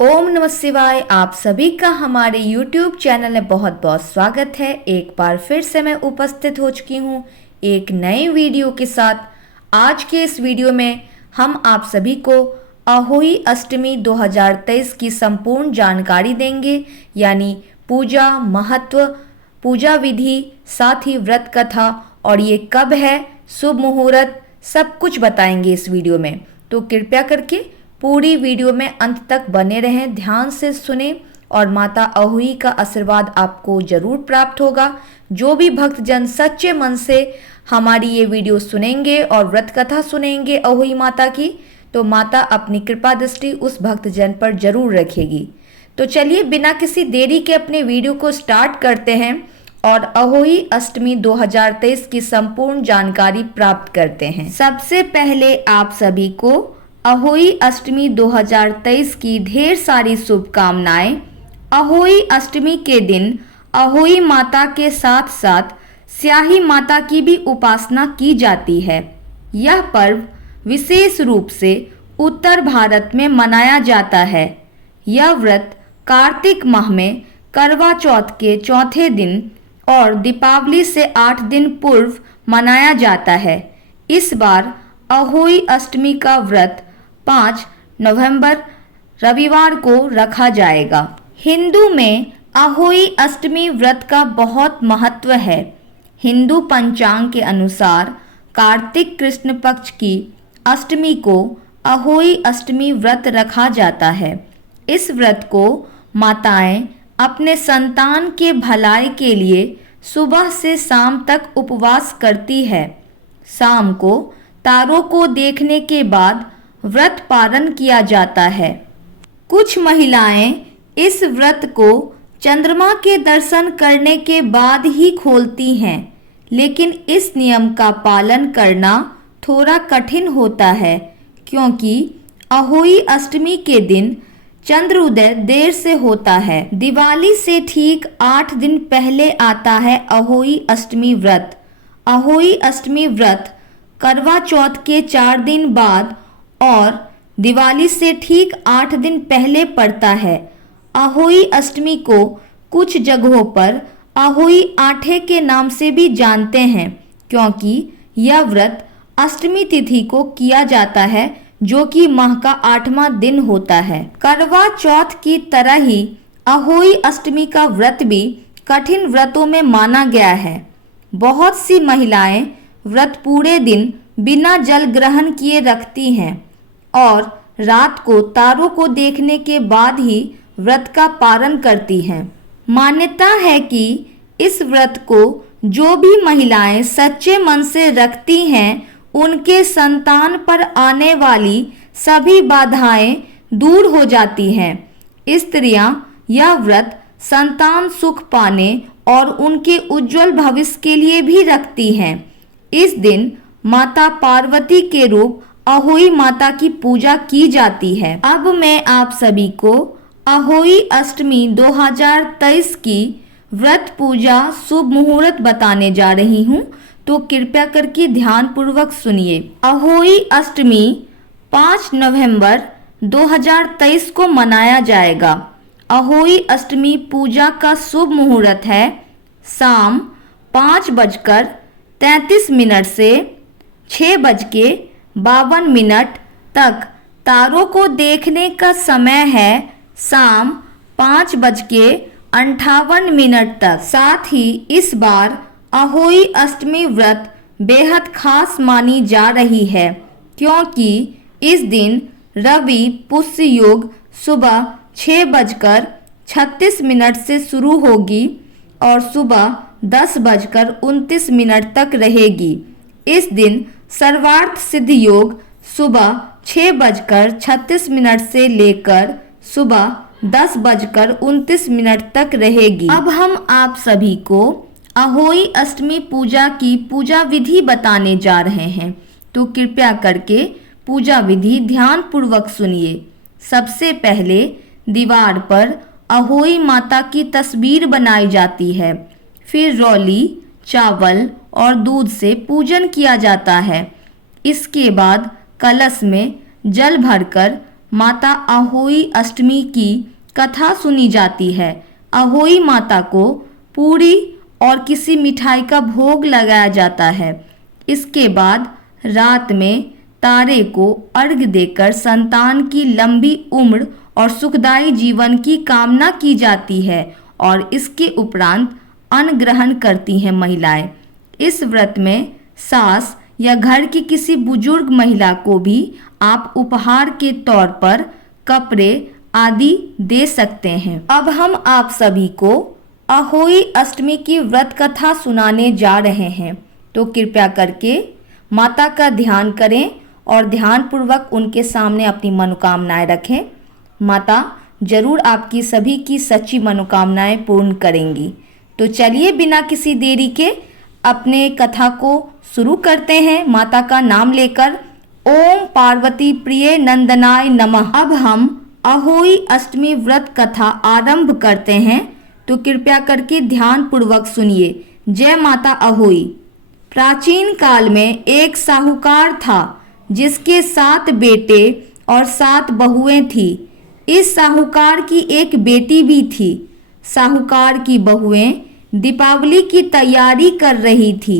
ओम नमः शिवाय। आप सभी का हमारे YouTube चैनल में बहुत बहुत स्वागत है। एक बार फिर से मैं उपस्थित हो चुकी हूँ एक नए वीडियो के साथ। आज के इस वीडियो में हम आप सभी को अहोई अष्टमी 2023 की संपूर्ण जानकारी देंगे, यानी पूजा महत्व, पूजा विधि, साथ ही व्रत कथा और ये कब है, शुभ मुहूर्त, सब कुछ बताएंगे इस वीडियो में। तो कृपया करके पूरी वीडियो में अंत तक बने रहें, ध्यान से सुने और माता अहोई का आशीर्वाद आपको जरूर प्राप्त होगा। जो भी भक्तजन सच्चे मन से हमारी ये वीडियो सुनेंगे और व्रत कथा सुनेंगे अहोई माता की, तो माता अपनी कृपा दृष्टि उस भक्तजन पर जरूर रखेगी। तो चलिए बिना किसी देरी के अपने वीडियो को स्टार्ट करते हैं और अहोई अष्टमी 2023 की संपूर्ण जानकारी प्राप्त करते हैं। सबसे पहले आप सभी को अहोई अष्टमी 2023 की ढेर सारी शुभकामनाएं। अहोई अष्टमी के दिन अहोई माता के साथ साथ स्याही माता की भी उपासना की जाती है। यह पर्व विशेष रूप से उत्तर भारत में मनाया जाता है। यह व्रत कार्तिक माह में करवा चौथ के चौथे दिन और दीपावली से 8 दिन पूर्व मनाया जाता है। इस बार अहोई अष्टमी का व्रत 5 नवंबर रविवार को रखा जाएगा। हिंदू में अहोई अष्टमी व्रत का बहुत महत्व है। हिंदू पंचांग के अनुसार कार्तिक कृष्ण पक्ष की अष्टमी को अहोई अष्टमी व्रत रखा जाता है। इस व्रत को माताएं अपने संतान के भलाई के लिए सुबह से शाम तक उपवास करती है। शाम को तारों को देखने के बाद व्रत पारण किया जाता है। कुछ महिलाएं इस व्रत को चंद्रमा के दर्शन करने के बाद ही खोलती हैं, लेकिन इस नियम का पालन करना थोड़ा कठिन होता है, क्योंकि अहोई अष्टमी के दिन चंद्रोदय देर से होता है। दिवाली से ठीक 8 दिन पहले आता है अहोई अष्टमी व्रत। अहोई अष्टमी व्रत करवा चौथ के 4 दिन बाद और दिवाली से ठीक 8 दिन पहले पड़ता है। अहोई अष्टमी को कुछ जगहों पर अहोई आठे के नाम से भी जानते हैं, क्योंकि यह व्रत अष्टमी तिथि को किया जाता है, जो कि माह का 8वां दिन होता है। करवा चौथ की तरह ही अहोई अष्टमी का व्रत भी कठिन व्रतों में माना गया है। बहुत सी महिलाएं व्रत पूरे दिन बिना जल ग्रहण किए रखती हैं और रात को तारों को देखने के बाद ही व्रत का पारण करती हैं। मान्यता है कि इस व्रत को जो भी महिलाएं सच्चे मन से रखती हैं, उनके संतान पर आने वाली सभी बाधाएं दूर हो जाती हैं। स्त्रियां यह व्रत संतान सुख पाने और उनके उज्जवल भविष्य के लिए भी रखती हैं। इस दिन माता पार्वती के रूप अहोई माता की पूजा की जाती है। अब मैं आप सभी को अहोई अष्टमी 2023 की व्रत पूजा शुभ मुहूर्त बताने जा रही हूँ, तो कृपया करके ध्यान पूर्वक सुनिए। अहोई अष्टमी 5 नवंबर 2023 को मनाया जाएगा। अहोई अष्टमी पूजा का शुभ मुहूर्त है शाम 5:33 से 6:52 तक। तारों को देखने का समय है शाम 5:58 तक। साथ ही इस बार अहोई अष्टमी व्रत बेहद खास मानी जा रही है, क्योंकि इस दिन रवि पुष्य योग सुबह 6:36 से शुरू होगी और सुबह 10:29 तक रहेगी। इस दिन सर्वार्थ सिद्ध योग सुबह 6:36 से लेकर सुबह 10:29 तक रहेगी। अब हम आप सभी को अहोई अष्टमी पूजा की पूजा विधि बताने जा रहे हैं, तो कृपया करके पूजा विधि ध्यान पूर्वक सुनिए। सबसे पहले दीवार पर अहोई माता की तस्वीर बनाई जाती है। फिर रौली, चावल और दूध से पूजन किया जाता है। इसके बाद कलश में जल भरकर माता अहोई अष्टमी की कथा सुनी जाती है। अहोई माता को पूरी और किसी मिठाई का भोग लगाया जाता है। इसके बाद रात में तारे को अर्घ्य देकर संतान की लंबी उम्र और सुखदायी जीवन की कामना की जाती है और इसके उपरांत अन्न ग्रहण करती हैं महिलाएं। इस व्रत में सास या घर की किसी बुजुर्ग महिला को भी आप उपहार के तौर पर कपड़े आदि दे सकते हैं। अब हम आप सभी को अहोई अष्टमी की व्रत कथा सुनाने जा रहे हैं, तो कृपया करके माता का ध्यान करें और ध्यानपूर्वक उनके सामने अपनी मनोकामनाएं रखें। माता जरूर आपकी सभी की सच्ची मनोकामनाएं पूर्ण करेंगी। तो चलिए बिना किसी देरी के अपने कथा को शुरू करते हैं माता का नाम लेकर। ओम पार्वती प्रिय नंदनाय नमः। अब हम अहोई अष्टमी व्रत कथा आरंभ करते हैं, तो कृपया करके ध्यान पूर्वक सुनिए। जय माता अहोई। प्राचीन काल में एक साहूकार था जिसके 7 बेटे और 7 बहुएं थी। इस साहूकार की एक बेटी भी थी। साहूकार की बहुएं दीपावली की तैयारी कर रही थी।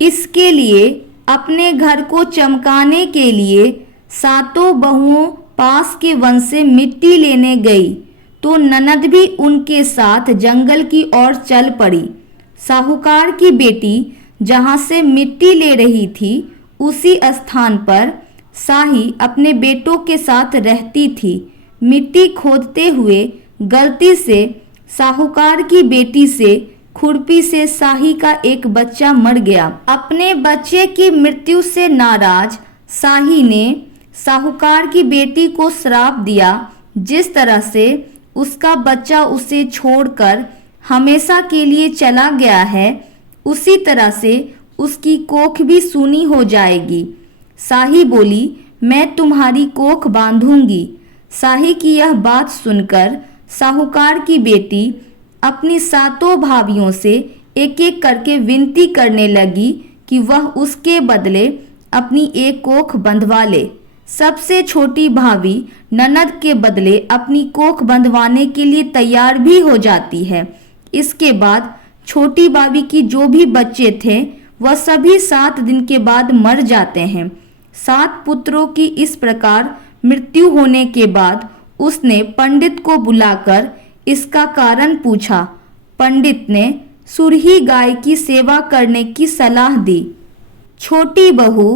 इसके लिए अपने घर को चमकाने के लिए 7 बहुओं पास के वन से मिट्टी लेने गई, तो ननद भी उनके साथ जंगल की ओर चल पड़ी। साहूकार की बेटी जहां से मिट्टी ले रही थी, उसी स्थान पर साही अपने बेटों के साथ रहती थी। मिट्टी खोदते हुए गलती से साहूकार की बेटी से खुरपी से साही का एक बच्चा मर गया। अपने बच्चे की मृत्यु से नाराज साही ने साहूकार की बेटी को श्राप दिया। जिस तरह से उसका बच्चा उसे छोड़कर हमेशा के लिए चला गया है, उसी तरह से उसकी कोख भी सूनी हो जाएगी। साही बोली, मैं तुम्हारी कोख बांधूंगी। साही की यह बात सुनकर साहूकार की बेटी अपनी 7 भाभियों से एक एक करके विनती करने लगी कि वह उसके बदले अपनी एक कोख बंधवा ले। सबसे छोटी भाभी ननद के बदले अपनी कोख बंधवाने के लिए तैयार भी हो जाती है। इसके बाद छोटी भाभी की जो भी बच्चे थे वह सभी 7 दिन के बाद मर जाते हैं। 7 पुत्रों की इस प्रकार मृत्यु होने के बाद उसने पंडित को बुलाकर इसका कारण पूछा। पंडित ने सुरही गाय की सेवा करने की सलाह दी। छोटी बहू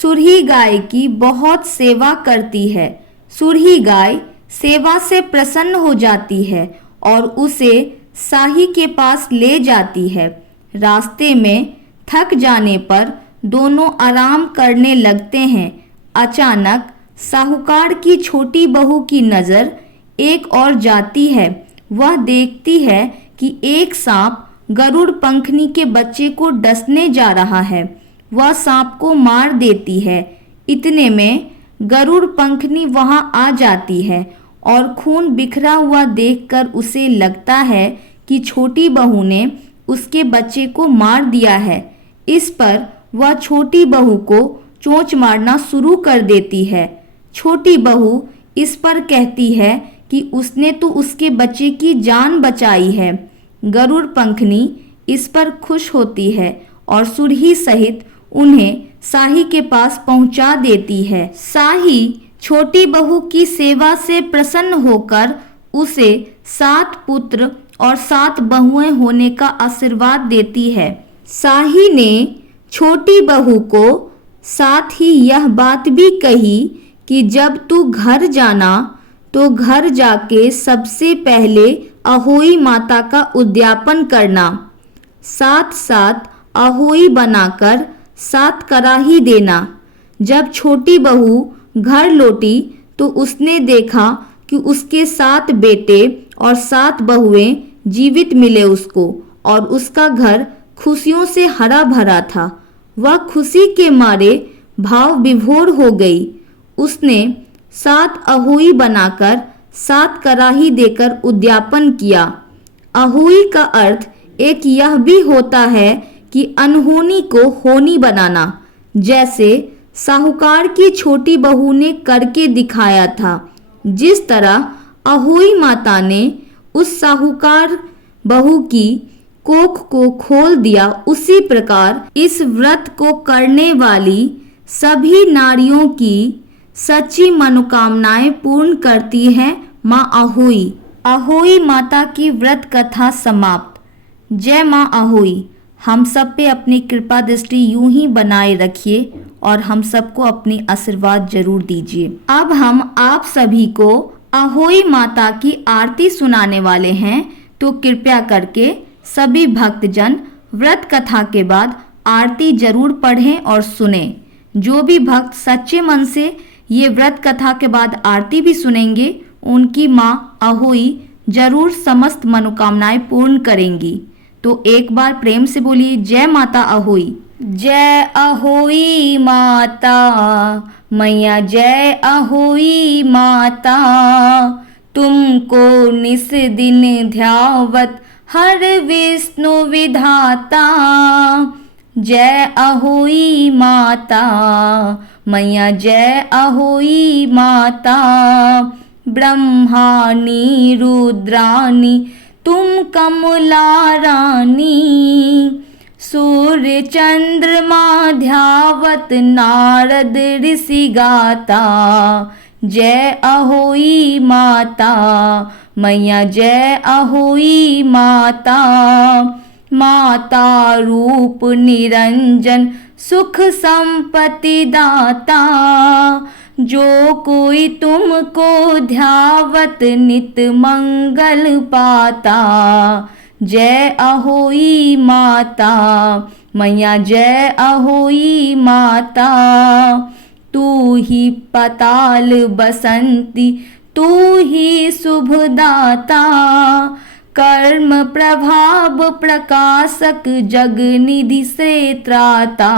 सुरही गाय की बहुत सेवा करती है। सुरही गाय सेवा से प्रसन्न हो जाती है और उसे साही के पास ले जाती है। रास्ते में थक जाने पर दोनों आराम करने लगते हैं। अचानक साहूकार की छोटी बहू की नज़र एक और जाती है। वह देखती है कि एक सांप गरुड़ पंखनी के बच्चे को डसने जा रहा है। वह सांप को मार देती है। इतने में गरुड़ पंखनी वहां आ जाती है और खून बिखरा हुआ देखकर उसे लगता है कि छोटी बहू ने उसके बच्चे को मार दिया है। इस पर वह छोटी बहू को चोंच मारना शुरू कर देती है। छोटी बहू इस पर कहती है कि उसने तो उसके बच्चे की जान बचाई है। गरुड़ पंखनी इस पर खुश होती है और सुरही सहित उन्हें साही के पास पहुंचा देती है। साही छोटी बहू की सेवा से प्रसन्न होकर उसे 7 पुत्र और 7 बहुएं होने का आशीर्वाद देती है। साही ने छोटी बहू को साथ ही यह बात भी कही कि जब तू घर जाना तो घर जाके सबसे पहले अहोई माता का उद्यापन करना। 7 अहोई बनाकर 7 कराही देना। जब छोटी बहू घर लौटी तो उसने देखा कि उसके 7 बेटे और 7 बहुएं जीवित मिले उसको और उसका घर खुशियों से हरा भरा था। वह खुशी के मारे भाव विभोर हो गई। उसने 7 अहोई बनाकर 7 कराही देकर उद्यापन किया। अहोई का अर्थ एक यह भी होता है कि अनहोनी को होनी बनाना, जैसे साहूकार की छोटी बहू ने करके दिखाया था। जिस तरह अहोई माता ने उस साहूकार बहू की कोख को खोल दिया, उसी प्रकार इस व्रत को करने वाली सभी नारियों की सच्ची मनोकामनाएं पूर्ण करती है माँ अहोई। अहोई माता की व्रत कथा समाप्त। जय माँ अहोई। हम सब पे अपनी कृपा दृष्टि यूं ही बनाए रखिए और हम सबको अपनी आशीर्वाद जरूर दीजिए। अब हम आप सभी को अहोई माता की आरती सुनाने वाले हैं, तो कृपया करके सभी भक्तजन व्रत कथा के बाद आरती जरूर पढ़ें और सुने। जो भी भक्त सच्चे मन से ये व्रत कथा के बाद आरती भी सुनेंगे, उनकी माँ अहोई जरूर समस्त मनोकामनाएं पूर्ण करेंगी। तो एक बार प्रेम से बोलिए जय माता अहोई। जय अहोई माता मैया, जय अहोई माता, तुमको निस दिन ध्यावत हर विष्णु विधाता। जय अहोई माता मैया, जय अहोई माता, ब्रह्माणी रुद्राणी तुम कमला रानी, सूर्य चंद्रमा ध्यावत नारद ऋषि गाता। जय अहोई माता मैया, जय अहोई माता, माता रूप निरंजन सुख संपत्ति दाता, जो कोई तुमको ध्यावत नित मंगल पाता। जय अहोई माता मैया, जय अहोई माता, तू ही पाताल बसंती तू ही शुभदाता, कर्म प्रभाव प्रकाशक जग निधि से त्राता।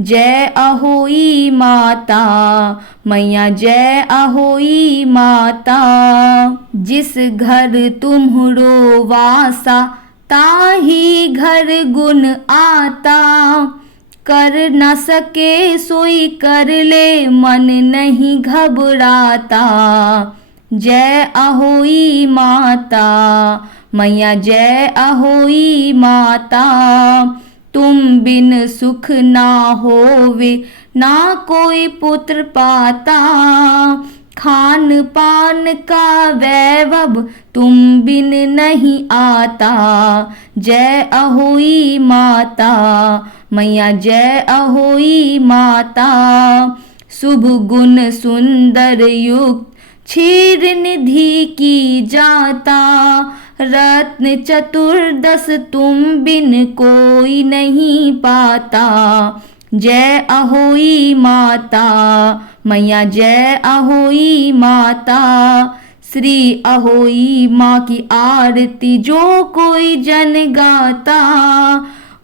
जय अहोई माता मैया, जय अहोई माता, जिस घर तुम्हरो वासा ताही घर गुण आता, कर न सके सोई कर ले मन नहीं घबराता। जय अहोई माता मैया, जय अहोई माता, तुम बिन सुख ना होवे ना कोई पुत्र पाता, खान पान का वैभव तुम बिन नहीं आता। जय अहोई माता मैया, जय अहोई माता, शुभ गुण सुंदर युक्त क्षीर निधि की जाता, रत्न चतुर्दश तुम बिन कोई नहीं पाता। जय अहोई माता मैया, जय अहोई माता, श्री अहोई माँ की आरती जो कोई जन गाता,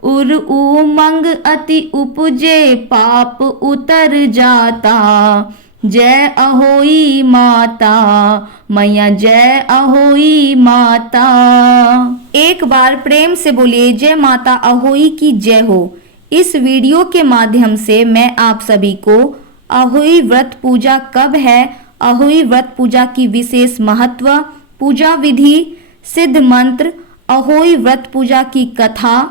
उर उमंग अति उपजे पाप उतर जाता। जय अहोई माता मैया, जय अहोई माता। एक बार प्रेम से बोलिए जय माता अहोई की जय हो। इस वीडियो के माध्यम से मैं आप सभी को अहोई व्रत पूजा कब है, अहोई व्रत पूजा की विशेष महत्व, पूजा विधि, सिद्ध मंत्र, अहोई व्रत पूजा की कथा,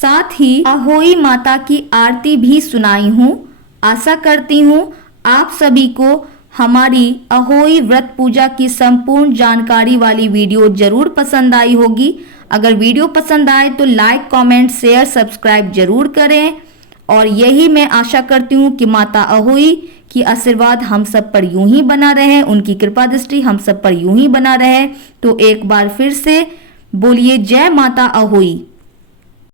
साथ ही अहोई माता की आरती भी सुनाई हूँ। आशा करती हूँ आप सभी को हमारी अहोई व्रत पूजा की संपूर्ण जानकारी वाली वीडियो जरूर पसंद आई होगी। अगर वीडियो पसंद आए तो लाइक, कमेंट, शेयर, सब्सक्राइब जरूर करें। और यही मैं आशा करती हूँ कि माता अहोई की आशीर्वाद हम सब पर यूं ही बना रहे, उनकी कृपा दृष्टि हम सब पर यूं ही बना रहे। तो एक बार फिर से बोलिए जय माता अहोई।